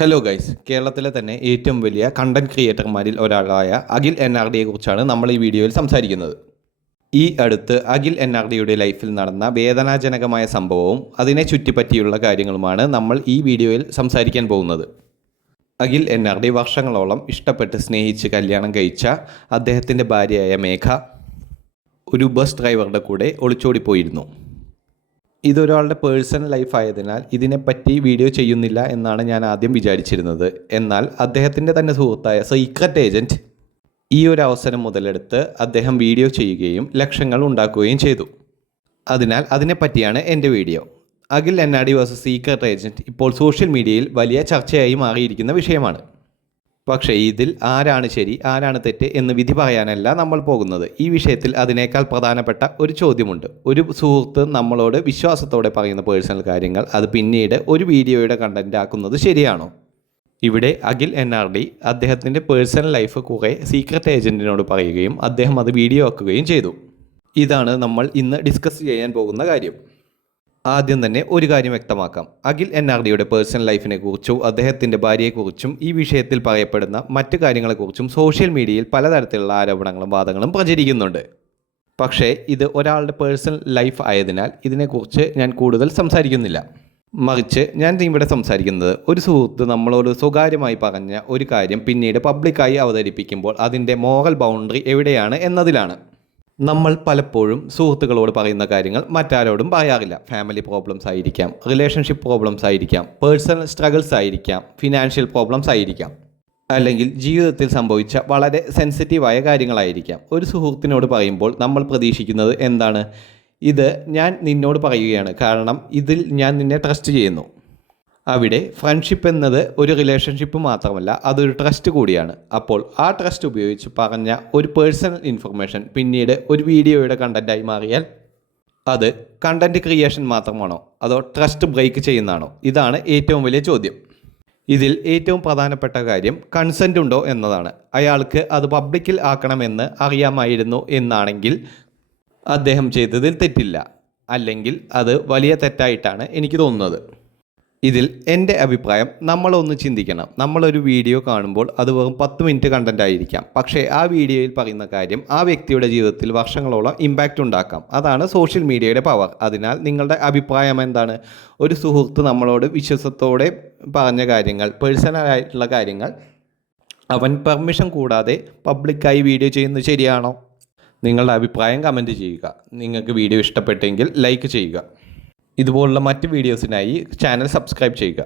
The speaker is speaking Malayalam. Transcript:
ഹലോ ഗൈസ്, കേരളത്തിലെ തന്നെ ഏറ്റവും വലിയ കണ്ടന്റ് ക്രിയേറ്റർമാരിൽ ഒരാളായ അഖിൽ NRDയെ കുറിച്ചാണ് നമ്മൾ ഈ വീഡിയോയിൽ സംസാരിക്കുന്നത്. ഈ അടുത്ത് അഖിൽ NRDയുടെ ലൈഫിൽ നടന്ന വേദനാജനകമായ സംഭവവും അതിനെ ചുറ്റിപ്പറ്റിയുള്ള കാര്യങ്ങളുമാണ് നമ്മൾ ഈ വീഡിയോയിൽ സംസാരിക്കാൻ പോകുന്നത്. അഖിൽ NRD വർഷങ്ങളോളം ഇഷ്ടപ്പെട്ട് സ്നേഹിച്ച് കല്യാണം കഴിച്ച അദ്ദേഹത്തിൻ്റെ ഭാര്യയായ മേഘ ഒരു ബസ് ഡ്രൈവറുടെ കൂടെ ഒളിച്ചോടിപ്പോയിരുന്നു. ഇതൊരാളുടെ പേഴ്സണൽ ലൈഫ് ആയതിനാൽ ഇതിനെപ്പറ്റി വീഡിയോ ചെയ്യുന്നില്ല എന്നാണ് ഞാൻ ആദ്യം വിചാരിച്ചിരുന്നത്. എന്നാൽ അദ്ദേഹത്തിൻ്റെ തന്നെ സുഹൃത്തായ സീക്രട്ട് ഏജൻറ്റ് ഈ ഒരു അവസരം മുതലെടുത്ത് അദ്ദേഹം വീഡിയോ ചെയ്യുകയും ലക്ഷങ്ങൾ ഉണ്ടാക്കുകയും ചെയ്തു. അതിനാൽ അതിനെപ്പറ്റിയാണ് എൻ്റെ video. Akhil NRD versus secret agent ഇപ്പോൾ സോഷ്യൽ മീഡിയയിൽ വലിയ ചർച്ചയായി മാറിയിരിക്കുന്ന വിഷയമാണ്. പക്ഷേ ഇതിൽ ആരാണ് ശരി ആരാണ് തെറ്റ് എന്ന് വിധി പറയാനല്ല നമ്മൾ പോകുന്നത്. ഈ വിഷയത്തിൽ അതിനേക്കാൾ പ്രധാനപ്പെട്ട ഒരു ചോദ്യമുണ്ട്. ഒരു സുഹൃത്ത് നമ്മളോട് വിശ്വാസത്തോടെ പറയുന്ന പേഴ്സണൽ കാര്യങ്ങൾ അത് പിന്നീട് ഒരു വീഡിയോയുടെ കണ്ടന്റ് ആക്കുന്നത് ശരിയാണോ? ഇവിടെ അഖിൽ NRD അദ്ദേഹത്തിൻ്റെ പേഴ്സണൽ ലൈഫ് കുറേ സീക്രട്ട് ഏജൻറ്റിനോട് പറയുകയും അദ്ദേഹം അത് വീഡിയോ ആക്കുകയും ചെയ്തു. ഇതാണ് നമ്മൾ ഇന്ന് ഡിസ്കസ് ചെയ്യാൻ പോകുന്ന കാര്യം. ആദ്യം തന്നെ ഒരു കാര്യം വ്യക്തമാക്കാം. അഖിൽ NRDയുടെ പേഴ്സണൽ ലൈഫിനെ കുറിച്ചും അദ്ദേഹത്തിൻ്റെ ഭാര്യയെക്കുറിച്ചും ഈ വിഷയത്തിൽ പറയപ്പെടുന്ന മറ്റു കാര്യങ്ങളെക്കുറിച്ചും സോഷ്യൽ മീഡിയയിൽ പലതരത്തിലുള്ള ആരോപണങ്ങളും വാദങ്ങളും പ്രചരിക്കുന്നുണ്ട്. പക്ഷേ ഇത് ഒരാളുടെ പേഴ്സണൽ ലൈഫ് ആയതിനാൽ ഇതിനെക്കുറിച്ച് ഞാൻ കൂടുതൽ സംസാരിക്കുന്നില്ല. മറിച്ച് ഞാൻ ഇവിടെ സംസാരിക്കുന്നത് ഒരു സുഹൃത്ത് നമ്മളോട് സ്വകാര്യമായി പറഞ്ഞ ഒരു കാര്യം പിന്നീട് പബ്ലിക്കായി അവതരിപ്പിക്കുമ്പോൾ അതിൻ്റെ മോറൽ ബൗണ്ടറി എവിടെയാണ് എന്നതിലാണ്. നമ്മൾ പലപ്പോഴും സുഹൃത്തുക്കളോട് പറയുന്ന കാര്യങ്ങൾ മറ്റാരോടും പറയാറില്ല. ഫാമിലി പ്രോബ്ലംസ് ആയിരിക്കാം, റിലേഷൻഷിപ്പ് പ്രോബ്ലംസ് ആയിരിക്കാം, പേഴ്സണൽ സ്ട്രഗിൾസ് ആയിരിക്കാം, ഫിനാൻഷ്യൽ പ്രോബ്ലംസ് ആയിരിക്കാം, അല്ലെങ്കിൽ ജീവിതത്തിൽ സംഭവിച്ച വളരെ സെൻസിറ്റീവായ കാര്യങ്ങളായിരിക്കാം. ഒരു സുഹൃത്തിനോട് പറയുമ്പോൾ നമ്മൾ പ്രതീക്ഷിക്കുന്നത് എന്താണ്? ഇത് ഞാൻ നിന്നോട് പറയുകയാണ്, കാരണം ഇതിൽ ഞാൻ നിന്നെ ട്രസ്റ്റ് ചെയ്യുന്നു. അവിടെ ഫ്രണ്ട്ഷിപ്പ് എന്നത് ഒരു റിലേഷൻഷിപ്പ് മാത്രമല്ല, അതൊരു ട്രസ്റ്റ് കൂടിയാണ്. അപ്പോൾ ആ ട്രസ്റ്റ് ഉപയോഗിച്ച് പറഞ്ഞ ഒരു പേഴ്സണൽ ഇൻഫർമേഷൻ പിന്നീട് ഒരു വീഡിയോയുടെ കണ്ടൻറ്റായി മാറിയാൽ അത് കണ്ടൻറ്റ് ക്രിയേഷൻ മാത്രമാണോ അതോ ട്രസ്റ്റ് ബ്രേക്ക് ചെയ്യുന്നതാണോ? ഇതാണ് ഏറ്റവും വലിയ ചോദ്യം. ഇതിൽ ഏറ്റവും പ്രധാനപ്പെട്ട കാര്യം കൺസെൻ്റ് ഉണ്ടോ എന്നതാണ്. അയാൾക്ക് അത് പബ്ലിക്കിൽ ആക്കണമെന്ന് അറിയാമായിരുന്നു എന്നാണെങ്കിൽ അദ്ദേഹം ചെയ്തതിൽ തെറ്റില്ല, അല്ലെങ്കിൽ അത് വലിയ തെറ്റായിട്ടാണ് എനിക്ക് തോന്നുന്നത്. ഇതിൽ എൻ്റെ അഭിപ്രായം നമ്മളൊന്ന് ചിന്തിക്കണം. നമ്മളൊരു വീഡിയോ കാണുമ്പോൾ അത് വെറും 10 മിനിറ്റ് കണ്ടൻ്റ് ആയിരിക്കാം, പക്ഷേ ആ വീഡിയോയിൽ പറയുന്ന കാര്യം ആ വ്യക്തിയുടെ ജീവിതത്തിൽ വർഷങ്ങളോളം ഇമ്പാക്റ്റ് ഉണ്ടാക്കാം. അതാണ് സോഷ്യൽ മീഡിയയുടെ പവർ. അതിനാൽ നിങ്ങളുടെ അഭിപ്രായം എന്താണ്? ഒരു സുഹൃത്ത് നമ്മളോട് വിശ്വാസത്തോടെ പറഞ്ഞ കാര്യങ്ങൾ, പേഴ്സണലായിട്ടുള്ള കാര്യങ്ങൾ അവൻ പെർമിഷൻ കൂടാതെ പബ്ലിക്കായി വീഡിയോ ചെയ്യുന്നത് ശരിയാണോ? നിങ്ങളുടെ അഭിപ്രായം കമൻറ്റ് ചെയ്യുക. നിങ്ങൾക്ക് വീഡിയോ ഇഷ്ടപ്പെട്ടെങ്കിൽ ലൈക്ക് ചെയ്യുക. ഇതുപോലുള്ള മറ്റ് വീഡിയോസിനായി ചാനൽ സബ്സ്ക്രൈബ് ചെയ്യുക.